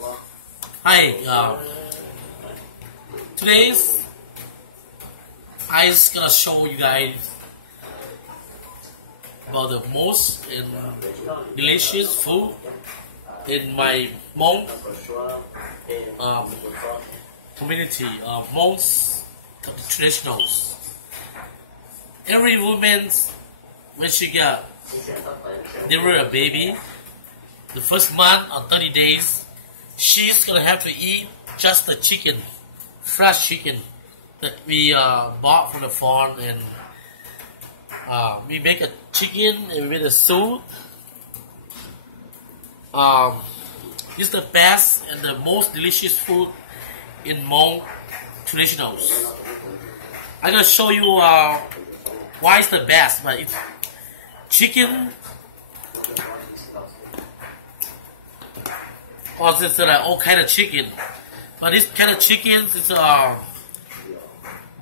Hi, today's I just gonna show you guys about the most delicious food in my Hmong um, community of Hmong traditionals. Every woman when she got deliver a baby, the first month or 30 days, she's gonna have to eat just the chicken, fresh chicken that we bought from the farm, and we make a chicken and with a soup. It's the best and the most delicious food in Hmong traditionals. I'm gonna show you why it's the best, but it's chicken. Or it's like all kind of chicken, but this kind of chicken is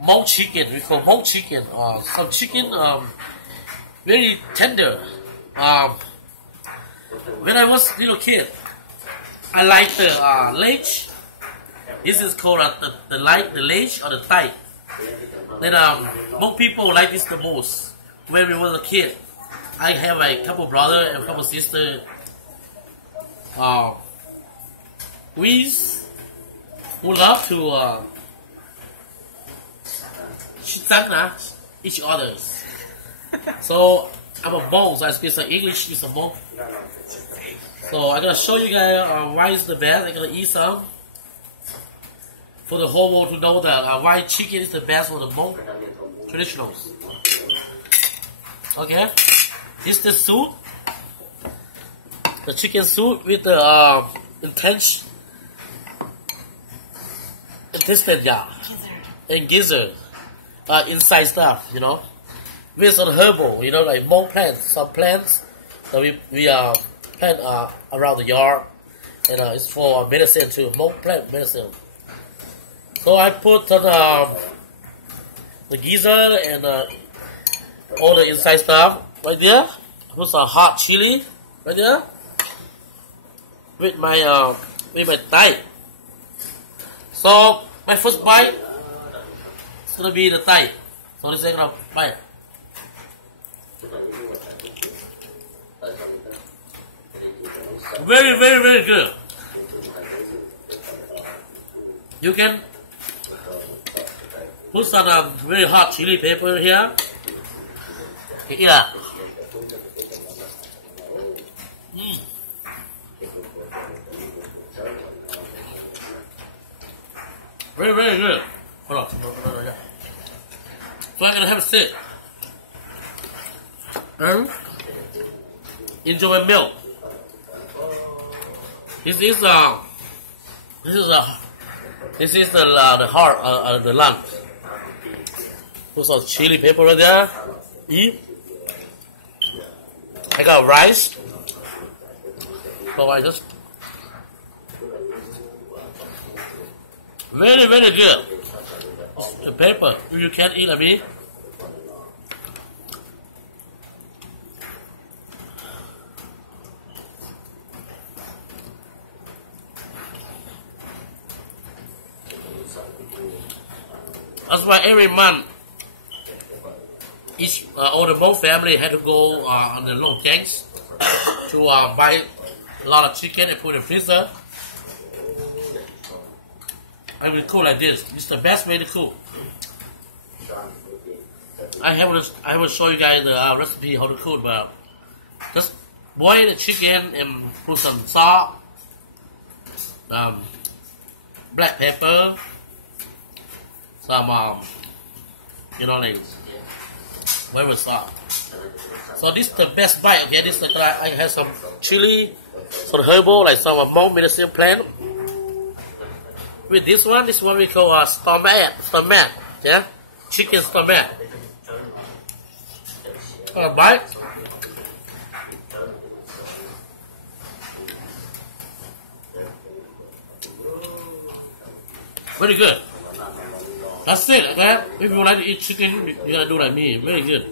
Hmong chicken. We call Hmong chicken. Some chicken very tender. When I was little kid, I like the leg. This is called the leg or the thigh. Then Hmong people like this the most. When we were a kid, I have a couple brother and a couple sister. We would love to each other. So I'm a Hmong, so I speak some English with some Hmong. So I'm gonna show you guys why it's the best. I'm gonna eat some for the whole world to know that why chicken is the best for the Hmong traditionals. Okay, this is the soup, the chicken soup with the intestine and gizzard, inside stuff, with some herbal, like Hmong plants, some plants that we plant around the yard, and it's for medicine too, Hmong plant medicine. So I put the gizzard and all the inside stuff right there. I put some hot chili right there with my thigh. So my first bite is gonna be the thigh. So this is gonna bite. Very, very, very good. You can put some very hot chili pepper here. Yeah. Very, very good. Hold on. So I'm gonna have a sip. And enjoy my milk. This is the heart of the lung. Put some chili pepper right there. Eat. I got rice. So I just very, very good. The pepper, you can't eat like me. That's why every month, all the Hmong family had to go on the long tanks to buy a lot of chicken and put in the freezer. I will cook like this. It's the best way to cook. I will show you guys the recipe how to cook, but just boil the chicken and put some salt, black pepper, some like whatever salt. So this is the best bite. Okay, this is I have some chili, some herbal like some Hmong medicine plant. With this one we call stomach, yeah, chicken stomach. Bite. Very good. That's it, okay? If you like to eat chicken, you gotta do like me. Very good.